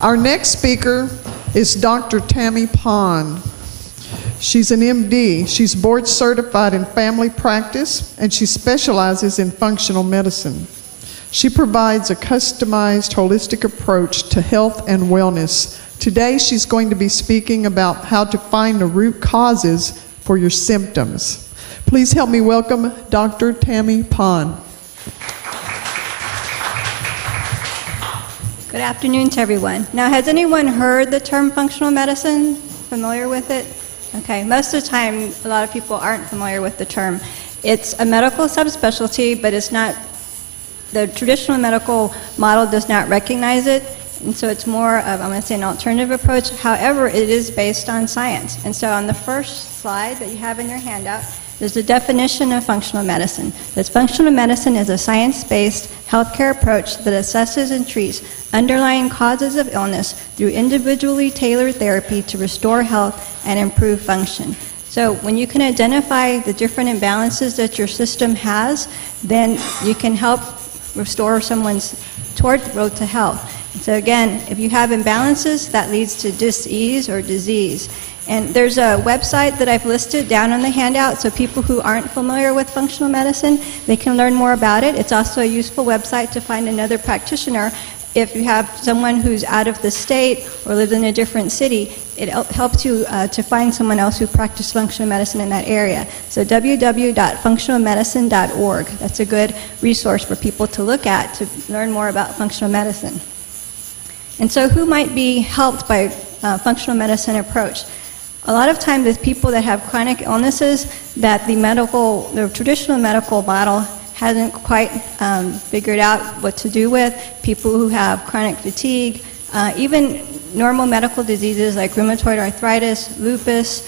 Our next speaker is Dr. Tammy Pon. She's an MD. She's board certified in family practice, and she specializes in functional medicine. She provides a customized, holistic approach to health and wellness. Today, she's going to be speaking about how to find the root causes for your symptoms. Please help me welcome Dr. Tammy Pon. Good afternoon to everyone. Now, has anyone heard the term functional medicine? Familiar with it? Okay, most of the time, a lot of people aren't familiar with the term. It's a medical subspecialty, but it's not, the traditional medical model does not recognize it, and so it's more of, I'm going to say, an alternative approach. However, it is based on science. And so on the first slide that you have in your handout, there's a definition of functional medicine. That functional medicine is a science-based healthcare approach that assesses and treats underlying causes of illness through individually tailored therapy to restore health and improve function. So when you can identify the different imbalances that your system has, then you can help restore someone's toward the road to health. So again, if you have imbalances, that leads to dis-ease or disease. And there's a website that I've listed down on the handout, so people who aren't familiar with functional medicine, they can learn more about it. It's also a useful website to find another practitioner. If you have someone who's out of the state or lives in a different city, it helps you to find someone else who practices functional medicine in that area. So www.functionalmedicine.org. That's a good resource for people to look at to learn more about functional medicine. And so who might be helped by functional medicine approach? A lot of times it's people that have chronic illnesses that the traditional medical model hasn't quite figured out what to do with. People who have chronic fatigue, even normal medical diseases like rheumatoid arthritis, lupus,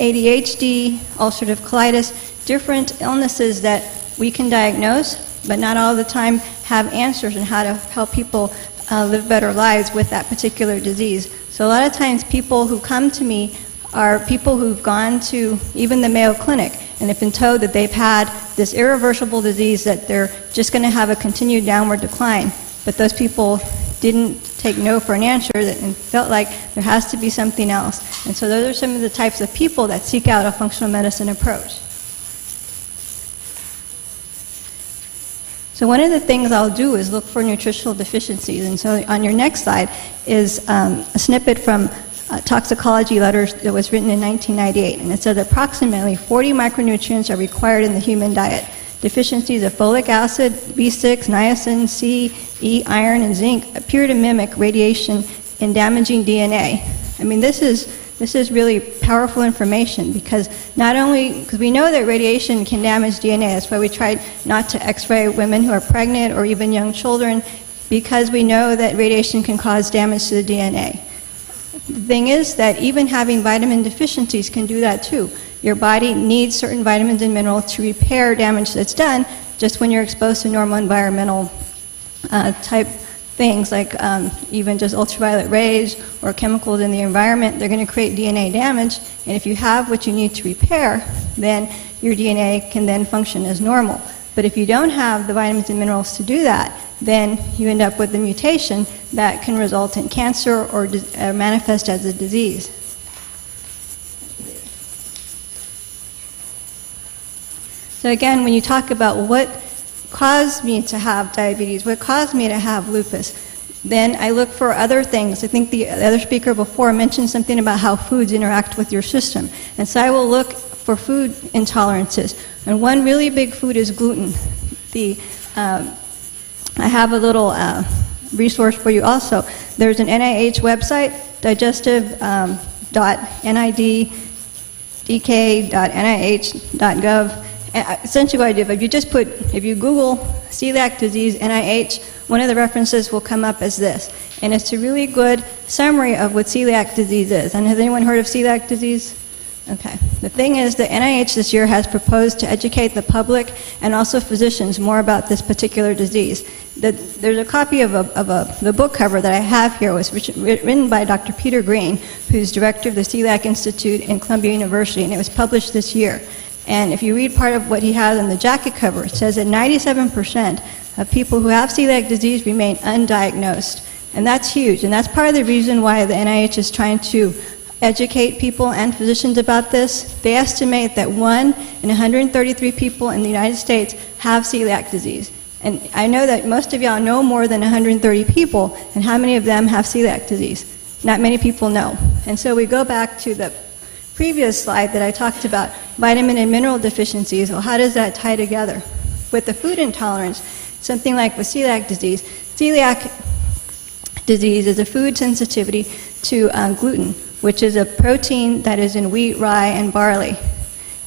ADHD, ulcerative colitis, different illnesses that we can diagnose, but not all the time have answers on how to help people live better lives with that particular disease. So a lot of times people who come to me are people who've gone to even the Mayo Clinic and have been told that they've had this irreversible disease that they're just going to have a continued downward decline. But those people didn't take no for an answer and felt like there has to be something else. And so those are some of the types of people that seek out a functional medicine approach. So one of the things I'll do is look for nutritional deficiencies. And so on your next slide is a snippet from toxicology letters that was written in 1998. And it said approximately 40 micronutrients are required in the human diet. Deficiencies of folic acid, B6, niacin, C, E, iron, and zinc appear to mimic radiation in damaging DNA. I mean, this is really powerful information because not only, because we know that radiation can damage DNA, that's why we try not to x-ray women who are pregnant or even young children, because we know that radiation can cause damage to the DNA. The thing is that even having vitamin deficiencies can do that too. Your body needs certain vitamins and minerals to repair damage that's done just when you're exposed to normal environmental type things like even just ultraviolet rays or chemicals in the environment. They're going to create DNA damage, and if you have what you need to repair, then your DNA can then function as normal. But if you don't have the vitamins and minerals to do that, then you end up with a mutation that can result in cancer or manifest as a disease. So again, when you talk about what caused me to have diabetes, what caused me to have lupus, then I look for other things. I think the other speaker before mentioned something about how foods interact with your system. And so I will look for food intolerances. And one really big food is gluten. I have a little resource for you also. There's an NIH website, digestive.nidk.nih.gov. Essentially what I do, if you Google celiac disease, NIH, one of the references will come up as this. And it's a really good summary of what celiac disease is. And has anyone heard of celiac disease? Okay. The thing is that NIH this year has proposed to educate the public and also physicians more about this particular disease. There's a copy of the book cover that I have here. It was written by Dr. Peter Green, who's director of the Celiac Institute in Columbia University, and it was published this year. And if you read part of what he has on the jacket cover, it says that 97% of people who have celiac disease remain undiagnosed. And that's huge. And that's part of the reason why the NIH is trying to educate people and physicians about this. They estimate that 1 in 133 people in the United States have celiac disease. And I know that most of y'all know more than 130 people, and how many of them have celiac disease? Not many people know. And so we go back to the previous slide that I talked about, vitamin and mineral deficiencies. Well, how does that tie together? With the food intolerance, something like with celiac disease is a food sensitivity to gluten, which is a protein that is in wheat, rye, and barley.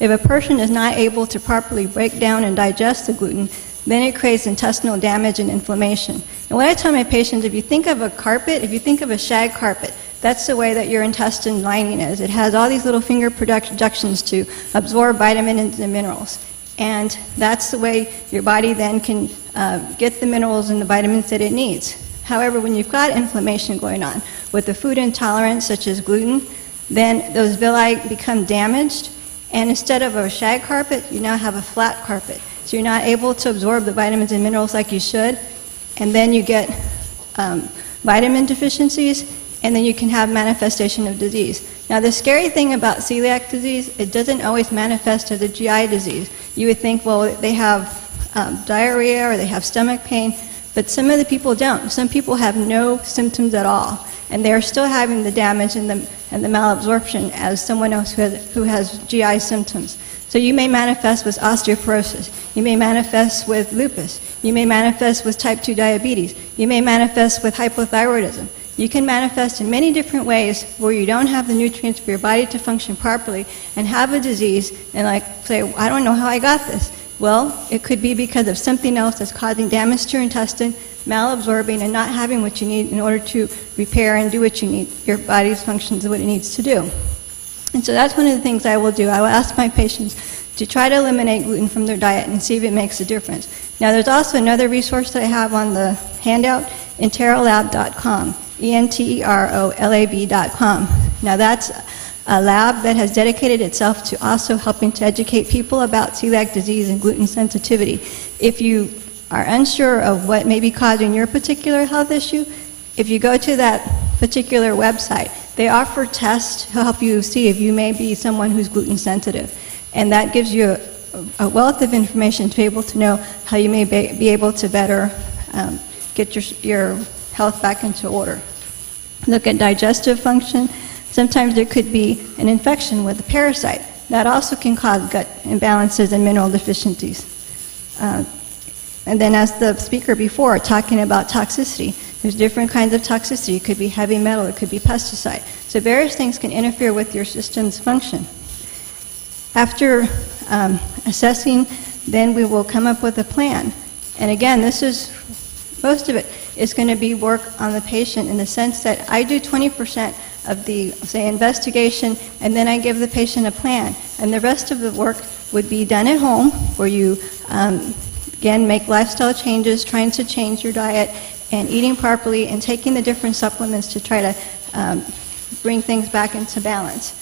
If a person is not able to properly break down and digest the gluten, then it creates intestinal damage and inflammation. And what I tell my patients, if you think of a carpet, if you think of a shag carpet, that's the way that your intestine lining is. It has all these little finger productions to absorb vitamins and minerals. And that's the way your body then can get the minerals and the vitamins that it needs. However, when you've got inflammation going on with the food intolerance, such as gluten, then those villi become damaged, and instead of a shag carpet, you now have a flat carpet. So you're not able to absorb the vitamins and minerals like you should, and then you get vitamin deficiencies, and then you can have manifestation of disease. Now, the scary thing about celiac disease, it doesn't always manifest as a GI disease. You would think, well, they have diarrhea or they have stomach pain, but some of the people don't. Some people have no symptoms at all, and they're still having the damage and the malabsorption as someone else who has GI symptoms. So you may manifest with osteoporosis. You may manifest with lupus. You may manifest with type 2 diabetes. You may manifest with hypothyroidism. You can manifest in many different ways where you don't have the nutrients for your body to function properly and have a disease and say, I don't know how I got this. Well, it could be because of something else that's causing damage to your intestine, malabsorbing, and not having what you need in order to repair and do what you need, your body's functions and what it needs to do. And so that's one of the things I will do. I will ask my patients to try to eliminate gluten from their diet and see if it makes a difference. Now, there's also another resource that I have on the handout, enterolab.com, enterolab.com. Now, that's a lab that has dedicated itself to also helping to educate people about celiac disease and gluten sensitivity. If you are unsure of what may be causing your particular health issue, if you go to that particular website, they offer tests to help you see if you may be someone who's gluten sensitive. And that gives you a wealth of information to be able to know how you may be able to better get your health back into order. Look at digestive function. Sometimes there could be an infection with a parasite. That also can cause gut imbalances and mineral deficiencies. And then as the speaker before, talking about toxicity, there's different kinds of toxicity. It could be heavy metal, it could be pesticide. So various things can interfere with your system's function. After assessing, then we will come up with a plan. And again, most of it is going to be work on the patient in the sense that I do 20% of the, say, investigation, and then I give the patient a plan. And the rest of the work would be done at home, where you, again, make lifestyle changes, trying to change your diet, and eating properly, and taking the different supplements to try to bring things back into balance.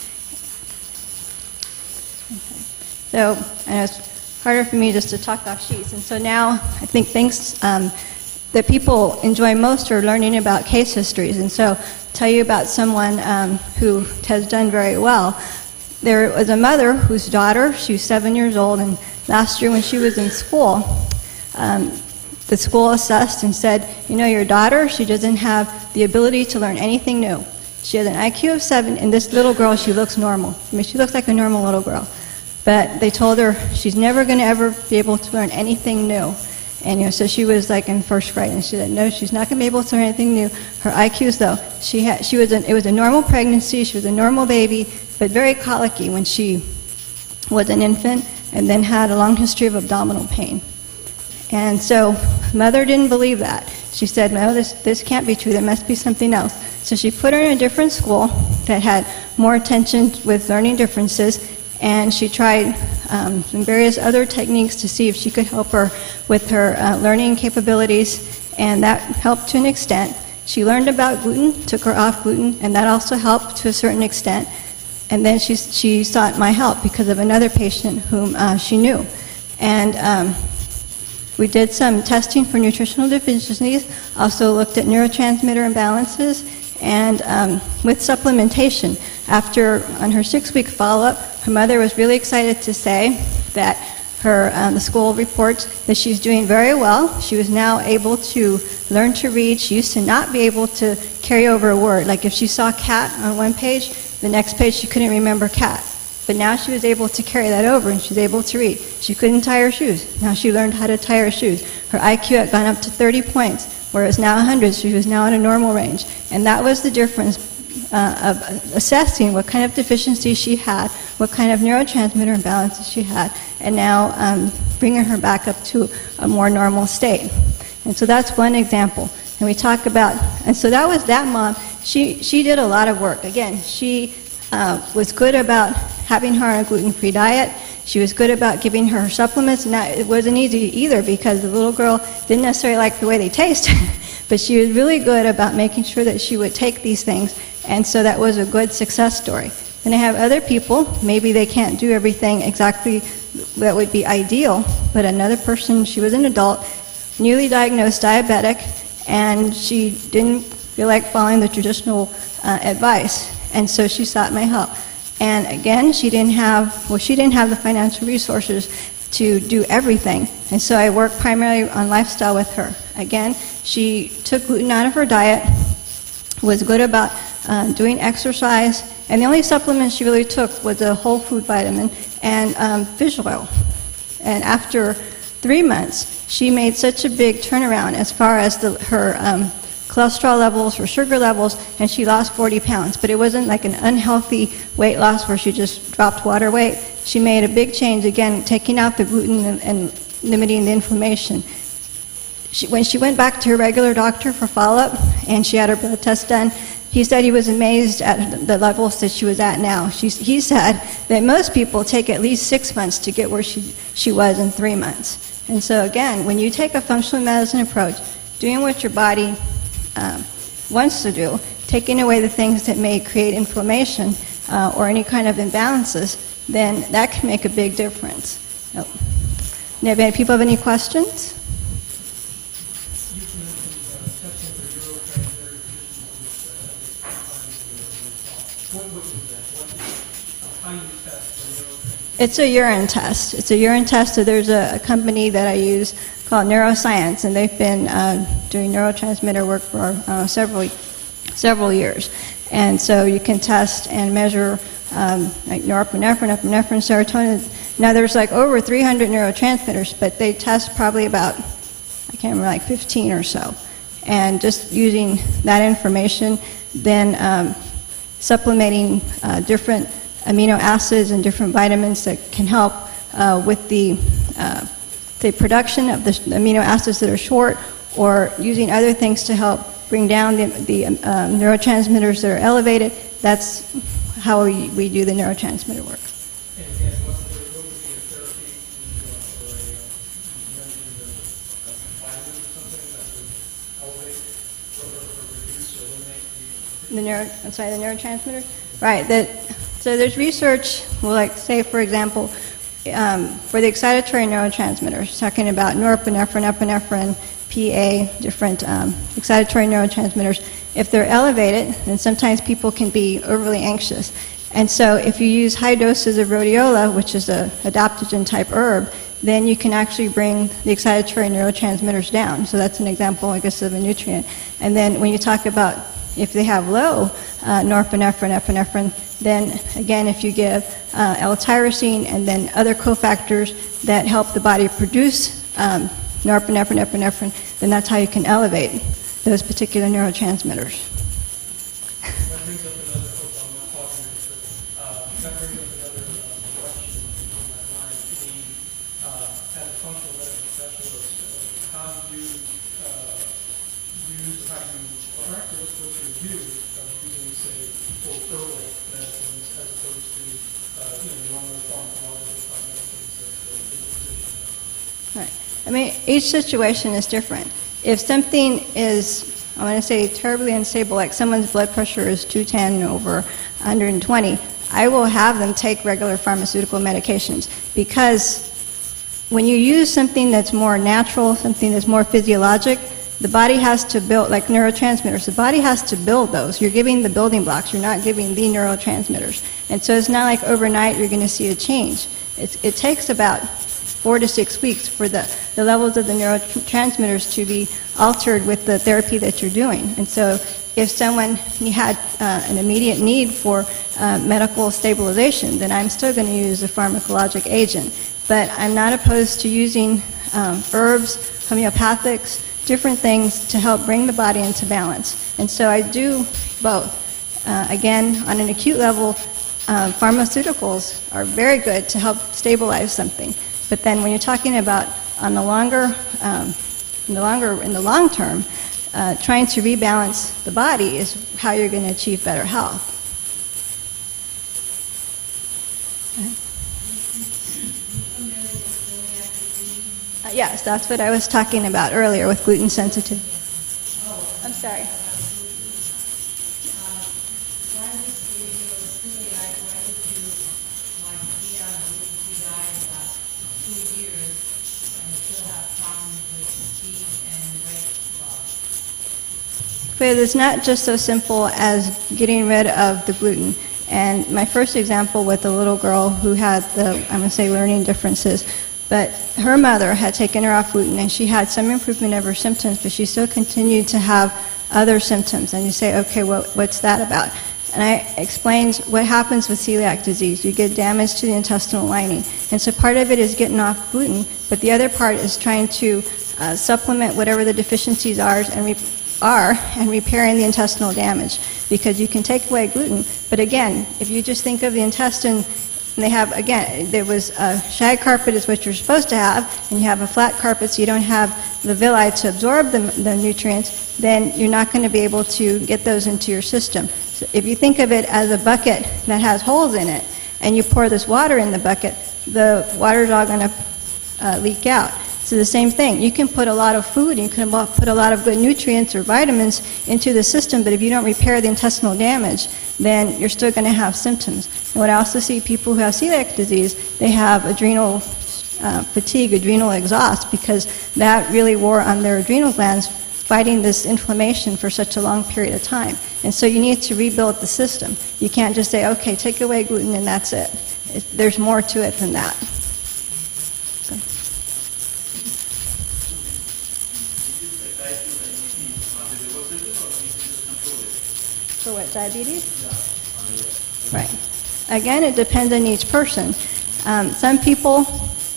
So, and it's harder for me just to talk off sheets. And so now, I think things that people enjoy most are learning about case histories. And so, tell you about someone who has done very well. There was a mother whose daughter, she was 7 years old, and last year when she was in school, the school assessed and said, you know, your daughter, she doesn't have the ability to learn anything new. She has an IQ of 7, and this little girl, she looks normal. I mean, she looks like a normal little girl. But they told her she's never going to ever be able to learn anything new. And, you know, so she was like in first grade, and she said, no, she's not going to be able to learn anything new. Her IQs, though, it was a normal pregnancy, she was a normal baby, but very colicky when she was an infant, and then had a long history of abdominal pain. And so mother didn't believe that. She said, no, this can't be true, there must be something else. So she put her in a different school that had more attention with learning differences, and she tried some various other techniques to see if she could help her with her learning capabilities, and that helped to an extent. She learned about gluten, took her off gluten, and that also helped to a certain extent. And then she sought my help because of another patient whom she knew. And We did some testing for nutritional deficiencies, also looked at neurotransmitter imbalances, and with supplementation. On her 6-week follow-up, her mother was really excited to say that the school reports that she's doing very well. She was now able to learn to read. She used to not be able to carry over a word. Like if she saw cat on one page, the next page she couldn't remember cat. But now she was able to carry that over and she's able to read. She couldn't tie her shoes. Now she learned how to tie her shoes. Her IQ had gone up to 30 points, whereas now 100, she was now in a normal range. And that was the difference of assessing what kind of deficiencies she had, what kind of neurotransmitter imbalances she had, and now bringing her back up to a more normal state. And so that's one example. And we talk about, and so that was that mom. She did a lot of work. Again, she was good about having her on a gluten-free diet. She was good about giving her supplements, and it wasn't easy either because the little girl didn't necessarily like the way they taste, but she was really good about making sure that she would take these things, and so that was a good success story. Then I have other people, maybe they can't do everything exactly that would be ideal, but another person, she was an adult, newly diagnosed diabetic, and she didn't feel like following the traditional advice, and so she sought my help. And again, she didn't have the financial resources to do everything. And so I worked primarily on lifestyle with her. Again, she took gluten out of her diet, was good about doing exercise, and the only supplement she really took was a whole food vitamin and fish oil. And after 3 months, she made such a big turnaround as far as her cholesterol levels, her sugar levels, and she lost 40 pounds. But it wasn't like an unhealthy weight loss where she just dropped water weight. She made a big change, again, taking out the gluten and limiting the inflammation. When she went back to her regular doctor for follow-up and she had her blood test done, he said he was amazed at the levels that she was at now. He said that most people take at least 6 months to get where she was in 3 months. And so again, when you take a functional medicine approach, doing what your body wants to do, taking away the things that may create inflammation or any kind of imbalances, then that can make a big difference. Oh. Now, if any people have any questions? It's a urine test. It's a urine test. So there's a company that I use called Neuroscience, and they've been doing neurotransmitter work for several years. And so you can test and measure like norepinephrine, epinephrine, serotonin. Now there's like over 300 neurotransmitters, but they test probably about, I can't remember, like 15 or so. And just using that information, then supplementing different amino acids and different vitamins that can help with the production of the amino acids that are short, or using other things to help bring down the neurotransmitters that are elevated. That's how we do the neurotransmitter work. The neurotransmitters? Right. So there's research, well, like say, for example, for the excitatory neurotransmitters, talking about norepinephrine, epinephrine, PA, different excitatory neurotransmitters. If they're elevated, then sometimes people can be overly anxious. And so if you use high doses of rhodiola, which is a adaptogen type herb, then you can actually bring the excitatory neurotransmitters down. So that's an example, I guess, of a nutrient. And then when you talk about if they have low norepinephrine, epinephrine, then again, if you give L-tyrosine and then other cofactors that help the body produce norepinephrine, epinephrine, then that's how you can elevate those particular neurotransmitters. That brings up another, that brings up another question in my mind. As a functional medicine specialist, how do you practice what you do of using, say, herbal medicines as opposed to normal pharmacological type medicines that the physician has? Right. I mean, each situation is different. If something is, I want to say, terribly unstable, like someone's blood pressure is 210 over 120, I will have them take regular pharmaceutical medications because when you use something that's more natural, something that's more physiologic, the body has to build, like neurotransmitters, the body has to build those. You're giving the building blocks, you're not giving the neurotransmitters. And so it's not like overnight you're going to see a change. It takes about 4 to 6 weeks for the levels of the neurotransmitters to be altered with the therapy that you're doing. And so if someone had an immediate need for medical stabilization, then I'm still going to use a pharmacologic agent. But I'm not opposed to using herbs, homeopathics, different things to help bring the body into balance. And so I do both. Again, on an acute level, pharmaceuticals are very good to help stabilize something. But then when you're talking about on the longer, in the long term, trying to rebalance the body is how you're going to achieve better health. Yes, that's what I was talking about earlier with gluten sensitive. I'm sorry. But it's not just so simple as getting rid of the gluten. And my first example with the little girl who had the, I'm going to say, learning differences, but her mother had taken her off gluten and she had some improvement of her symptoms, but she still continued to have other symptoms. And you say, okay, well, what's that about? And I explained what happens with celiac disease. You get damage to the intestinal lining. And so part of it is getting off gluten, but the other part is trying to supplement whatever the deficiencies are and repairing the intestinal damage. Because you can take away gluten, but again, if you just think of the intestine, they have, again, there was a shag carpet is what you're supposed to have, and you have a flat carpet so you don't have the villi to absorb the nutrients, then you're not going to be able to get those into your system. So if you think of it as a bucket that has holes in it, and you pour this water in the bucket, the water's all going to leak out. So the same thing, you can put a lot of food, you can put a lot of good nutrients or vitamins into the system, but if you don't repair the intestinal damage, then you're still going to have symptoms. And what I also see people who have celiac disease, they have adrenal fatigue, adrenal exhaust, because that really wore on their adrenal glands fighting this inflammation for such a long period of time. And so you need to rebuild the system. You can't just say, okay, take away gluten and that's it. There's more to it than that. For what, diabetes? Right. Again, it depends on each person. Some people,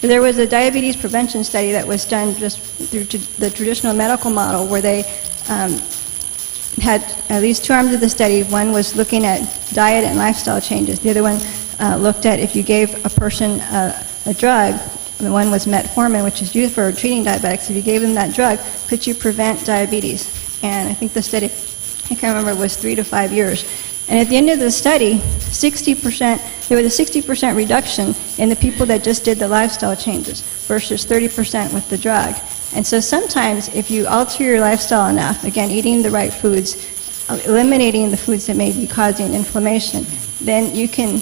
there was a diabetes prevention study that was done just through the traditional medical model where they had at least 2 arms of the study. One was looking at diet and lifestyle changes. The other one looked at if you gave a person a drug. The one was metformin, which is used for treating diabetics. If you gave them that drug, could you prevent diabetes? And I think the study, I can't remember, was 3 to 5 years. And at the end of the study, 60%, there was a 60% reduction in the people that just did the lifestyle changes versus 30% with the drug. And so sometimes if you alter your lifestyle enough, again, eating the right foods, eliminating the foods that may be causing inflammation, then you can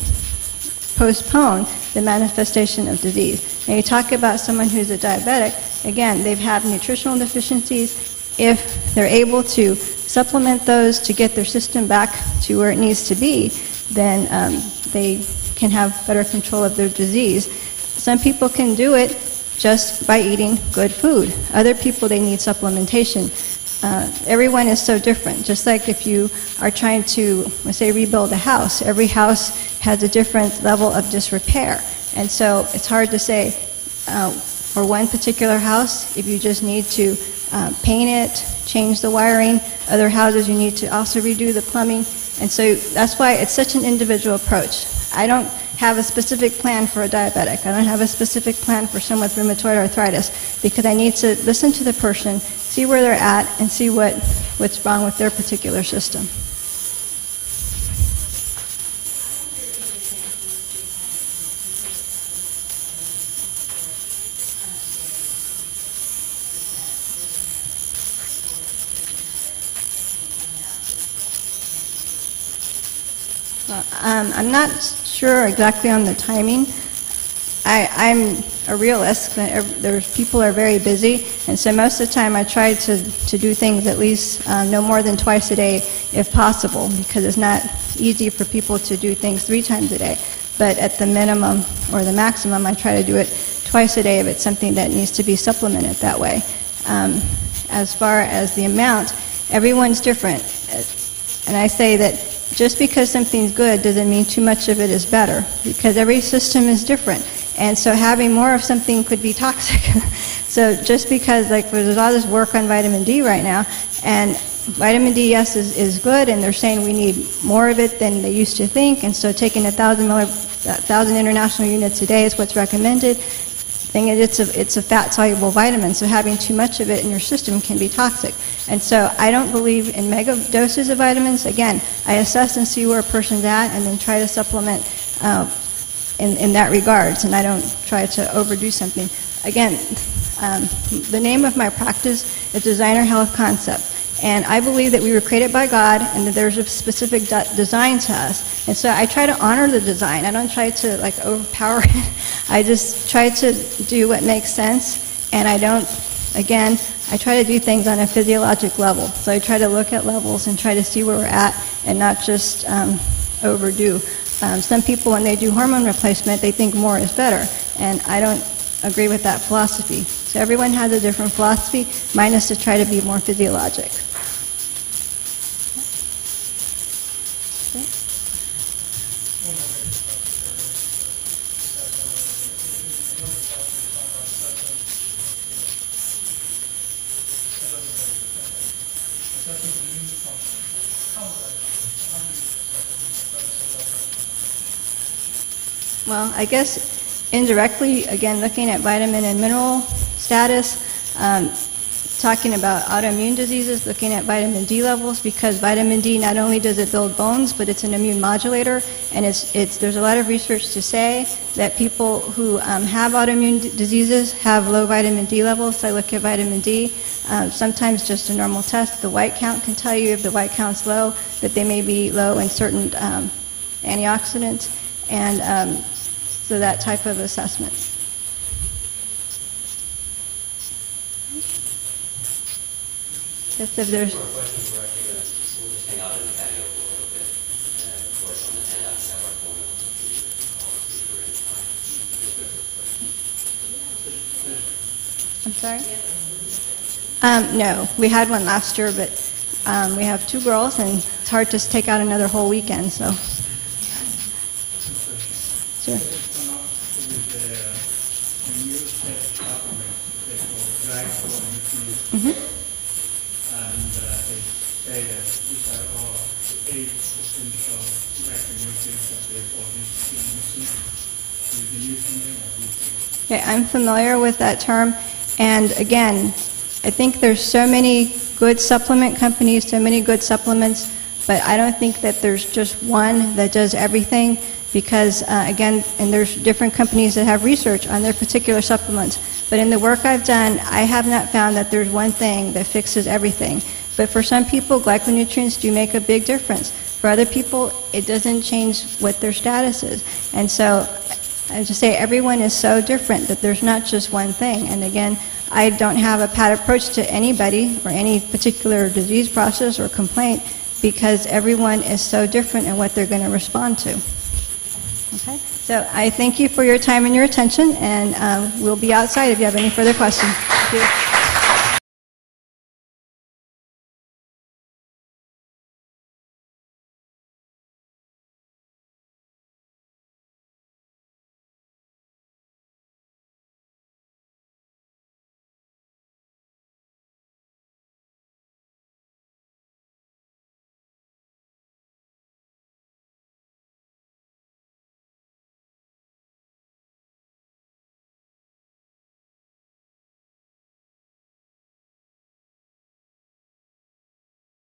postpone the manifestation of disease. Now you talk about someone who's a diabetic, again, they've had nutritional deficiencies. If they're able to supplement those to get their system back to where it needs to be, then they can have better control of their disease. Some people can do it just by eating good food. Other people, they need supplementation. Everyone is so different. Just like if you are trying to, let's say, rebuild a house, every house has a different level of disrepair. And so it's hard to say for one particular house, if you just need to paint it, change the wiring. Other houses you need to also redo the plumbing. And so that's why it's such an individual approach. I don't have a specific plan for a diabetic. I don't have a specific plan for someone with rheumatoid arthritis because I need to listen to the person, see where they're at, and see what's wrong with their particular system. I'm not sure exactly on the timing. I'm a realist. People are very busy, and so most of the time I try to do things at least no more than twice a day if possible, because it's not easy for people to do things 3 times a day. But at the minimum or the maximum, I try to do it twice a day if it's something that needs to be supplemented that way. As far as the amount, everyone's different. And I say that just because something's good doesn't mean too much of it is better, because every system is different. And so having more of something could be toxic. So just because, like, there's all this work on vitamin D right now, and vitamin D, yes, is good, and they're saying we need more of it than they used to think, and so taking 1,000 international units a day is what's recommended. Thing is, it's a fat-soluble vitamin, so having too much of it in your system can be toxic. And so I don't believe in mega doses of vitamins. Again, I assess and see where a person's at and then try to supplement in that regards, and I don't try to overdo something. Again, the name of my practice is Designer Health Concept. And I believe that we were created by God and that there's a specific design to us. And so I try to honor the design. I don't try to like overpower it. I just try to do what makes sense. And I don't, again, I try to do things on a physiologic level. So I try to look at levels and try to see where we're at and not just overdo. Some people, when they do hormone replacement, they think more is better. And I don't agree with that philosophy. So everyone has a different philosophy. Mine is to try to be more physiologic. Well, I guess indirectly, again, looking at vitamin and mineral status, talking about autoimmune diseases, looking at vitamin D levels, because vitamin D not only does it build bones, but it's an immune modulator, and there's a lot of research to say that people who have autoimmune diseases have low vitamin D levels. So I look at vitamin D. Sometimes just a normal test, the white count can tell you if the white count's low, that they may be low in certain antioxidants, and so that type of assessment. Just if there's... I'm sorry? No, we had one last year, but we have 2 girls, and it's hard to take out another whole weekend, so... Sure. Mm-hmm. And they say that these are all 8 essential macronutrients that they all need to be missing. Do you use something? Okay, I'm familiar with that term, and again, I think there's so many good supplement companies, so many good supplements, but I don't think that there's just one that does everything, because again, and there's different companies that have research on their particular supplements. But in the work I've done, I have not found that there's one thing that fixes everything. But for some people, glyconutrients do make a big difference. For other people, it doesn't change what their status is. And so I just say everyone is so different that there's not just one thing. And again, I don't have a pat approach to anybody or any particular disease process or complaint, because everyone is so different in what they're going to respond to. Okay? So I thank you for your time and your attention, and we'll be outside if you have any further questions. Thank you.